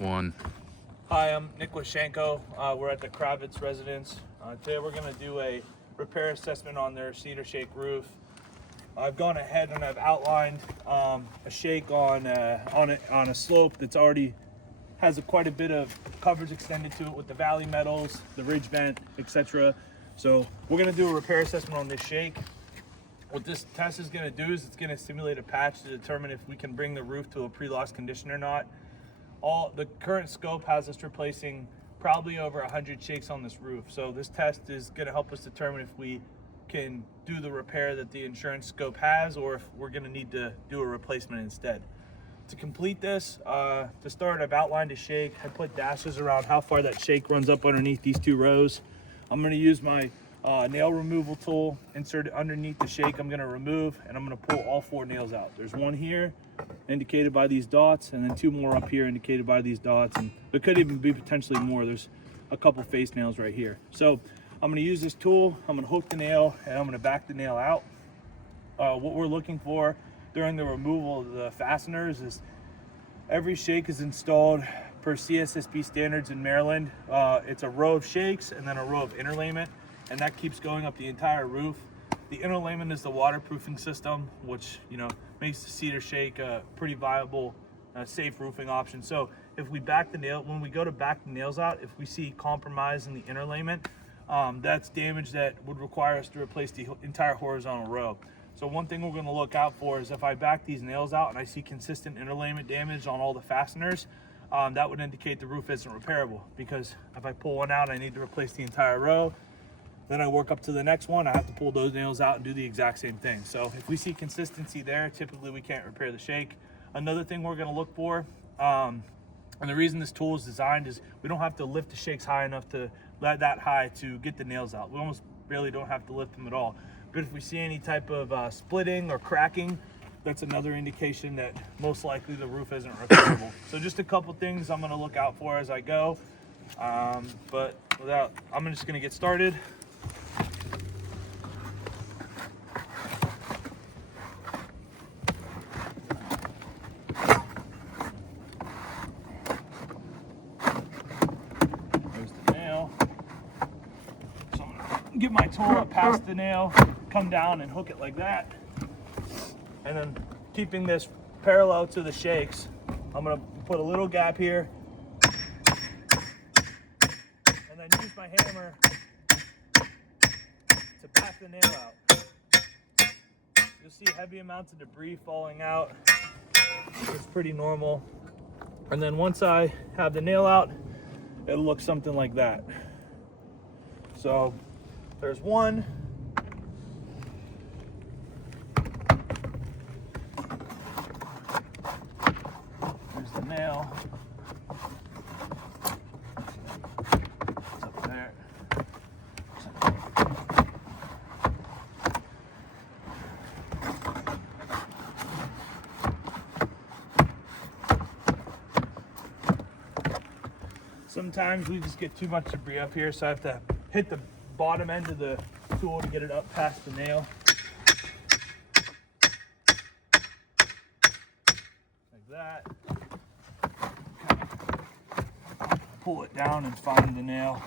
1. Hi, I'm Nick Washenko. We're at the Kravitz residence. Today we're going to do a repair assessment on their cedar shake roof. I've gone ahead and I've outlined a shake on a slope that's already has quite a bit of coverage extended to it with the valley metals, the ridge vent, etc. So we're going to do a repair assessment on this shake. What this test is going to do is it's going to simulate a patch to determine if we can bring the roof to a pre-loss condition or not. The current scope has us replacing probably over 100 shakes on this roof. So this test is going to help us determine if we can do the repair that the insurance scope has, or if we're going to need to do a replacement instead. To complete this, to start, I've outlined a shake. I put dashes around how far that shake runs up underneath these 2 rows. I'm going to use my nail removal tool, insert it underneath the shake. I'm going to remove, and I'm going to pull all 4 nails out. There's 1 here indicated by these dots, and then 2 more up here indicated by these dots, and there could even be potentially more. There's a couple face nails right here. So I'm going to use this tool. I'm going to hook the nail, and I'm going to back the nail out. What we're looking for during the removal of the fasteners is every shake is installed per CSSP standards in Maryland. It's a row of shakes and then a row of interlayment, and that keeps going up the entire roof. The interlayment is the waterproofing system, which makes the cedar shake a pretty viable, safe roofing option. So if we back the nail, when we go to back the nails out, if we see compromise in the interlayment, that's damage that would require us to replace the entire horizontal row. So one thing we're going to look out for is if I back these nails out and I see consistent interlayment damage on all the fasteners, that would indicate the roof isn't repairable, because if I pull one out, I need to replace the entire row. Then I work up to the next one, I have to pull those nails out and do the exact same thing. So if we see consistency there, typically we can't repair the shake. Another thing we're gonna look for, and the reason this tool is designed is we don't have to lift the shakes high enough to let that high to get the nails out. We almost barely don't have to lift them at all. But if we see any type of splitting or cracking, that's another indication that most likely the roof isn't repairable. So just a couple things I'm gonna look out for as I go. I'm just gonna get started. Get my tool up past the nail, come down and hook it like that. And then keeping this parallel to the shakes, I'm gonna put a little gap here and then use my hammer to back the nail out. You'll see heavy amounts of debris falling out. It's pretty normal. And then once I have the nail out, it'll look something like that. So there's one. There's the nail. It's up there. Sometimes we just get too much debris up here, so I have to hit the bottom end of the tool to get it up past the nail. Like that. Pull it down and find the nail.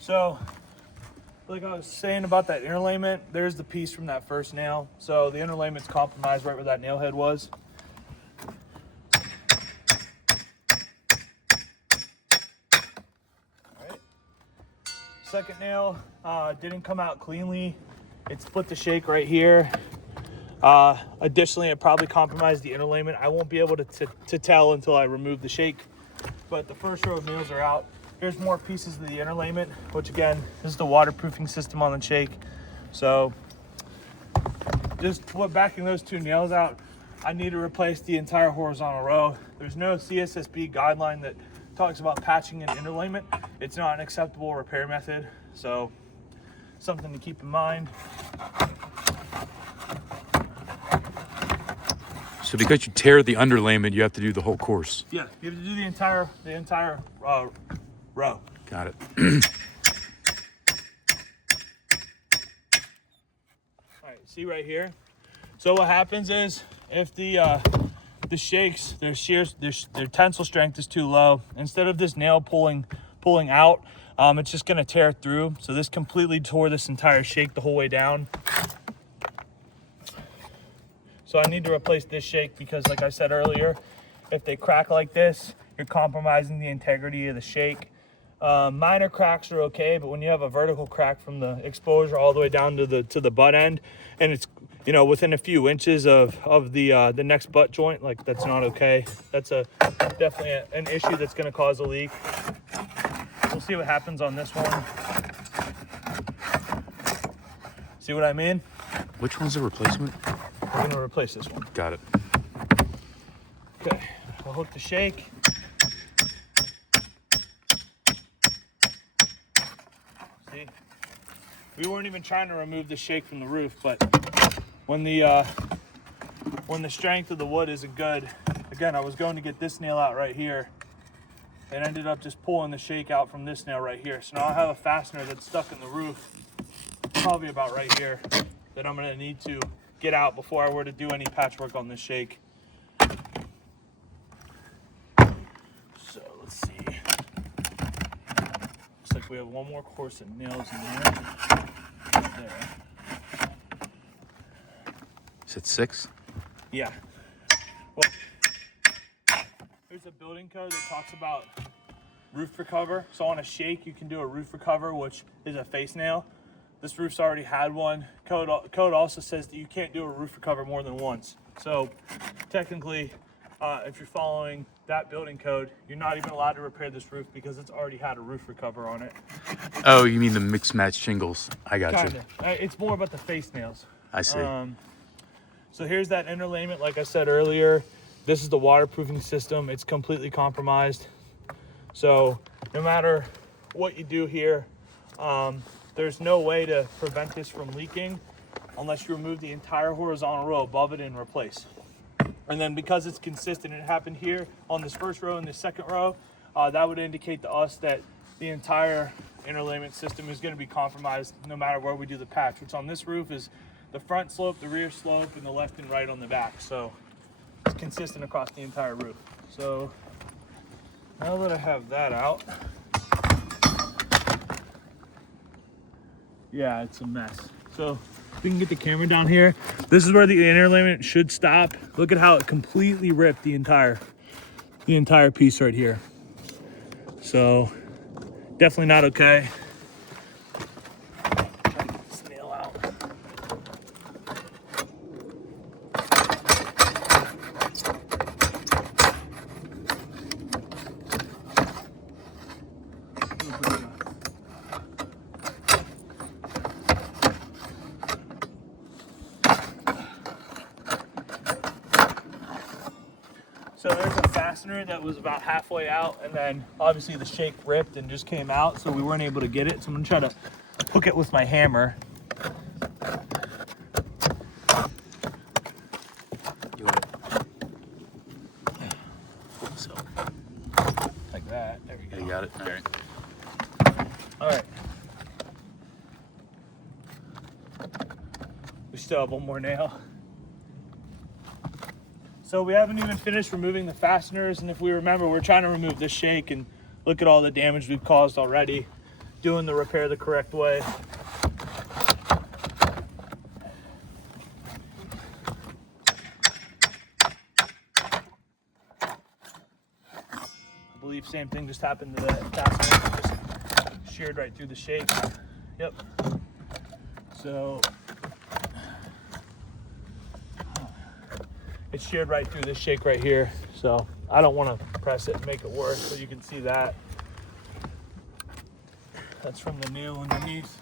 So, like I was saying about that interlayment, there's the piece from that first nail. So the interlayment's compromised right where that nail head was. Alright. Second nail didn't come out cleanly. It split the shake right here. Additionally, it probably compromised the interlayment. I won't be able to tell until I remove the shake. But the first row of nails are out. Here's more pieces of the interlayment, which again, this is the waterproofing system on the shake. So just backing those 2 nails out, I need to replace the entire horizontal row. There's no CSSB guideline that talks about patching an interlayment. It's not an acceptable repair method. So something to keep in mind. So because you tear the underlayment, you have to do the whole course. Yeah, you have to do the entire row. Got it. All right, see right here. So what happens is if the shakes, their tensile strength is too low. Instead of this nail pulling out, it's just gonna tear through. So this completely tore this entire shake the whole way down. So I need to replace this shake because, like I said earlier, if they crack like this, you're compromising the integrity of the shake. Minor cracks are okay, but when you have a vertical crack from the exposure all the way down to the butt end, and it's, you know, within a few inches of the next butt joint, like, that's not okay. That's definitely an issue that's going to cause a leak. We'll see what happens on this one. See what I mean? Which one's the replacement? We're going to replace this one. Got it. Okay, I'll hook the shake. See, we weren't even trying to remove the shake from the roof, but when the strength of the wood isn't good, again, I was going to get this nail out right here and ended up just pulling the shake out from this nail right here. So now I have a fastener that's stuck in the roof, probably about right here, that I'm going to need to get out before I were to do any patchwork on this shake. So let's see. Looks like we have one more course of nails in there. Is it 6? Yeah. Well, there's a building code that talks about roof recover. So on a shake, you can do a roof recover, which is a face nail. This roof's already had one. Code also says that you can't do a roof recover more than once. So technically, if you're following that building code, you're not even allowed to repair this roof because it's already had a roof recover on it. Oh, you mean the mixed match shingles. I got you. It's more about the face nails. I see. So here's that inner layment, like I said earlier. This is the waterproofing system. It's completely compromised. So no matter what you do here, there's no way to prevent this from leaking unless you remove the entire horizontal row above it and replace. And then because it's consistent, it happened here on this first row and this second row, that would indicate to us that the entire inner layment system is going to be compromised no matter where we do the patch, which on this roof is the front slope, the rear slope, and the left and right on the back. So it's consistent across the entire roof. So now that I have that out, yeah, it's a mess. So if we can get the camera down here, this is where the inner layment should stop. Look at how it completely ripped the entire piece right here. So definitely not okay. Try to get this nail out. So there's a fastener that was about halfway out, and then obviously the shake ripped and just came out, so we weren't able to get it. So I'm gonna try to hook it with my hammer. So, like that. There we go. You got it. All right. All right. We still have one more nail. So we haven't even finished removing the fasteners, and if we remember, we're trying to remove this shake, and look at all the damage we've caused already doing the repair the correct way. I believe same thing just happened to the fastener, just sheared right through the shake. Yep. So it's sheared right through this shake right here, so I don't want to press it and make it worse, so you can see that. That's from the nail underneath.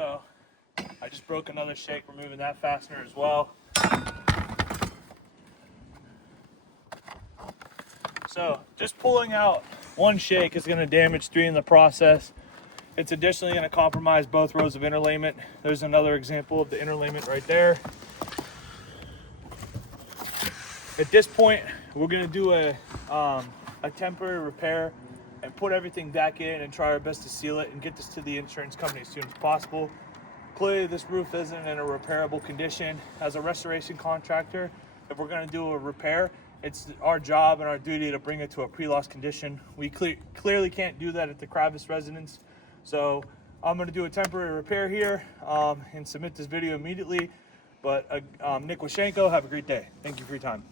So I just broke another shake, removing that fastener as well. So just pulling out one shake is going to damage 3 in the process. It's additionally going to compromise both rows of interlayment. There's another example of the interlayment right there. At this point, we're going to do a temporary repair and put everything back in and try our best to seal it and get this to the insurance company as soon as possible. Clearly, this roof isn't in a repairable condition. As a restoration contractor, if we're going to do a repair, it's our job and our duty to bring it to a pre-loss condition. We clearly can't do that at the Kravitz residence. So I'm going to do a temporary repair here and submit this video immediately. But Nick Washenko, have a great day. Thank you for your time.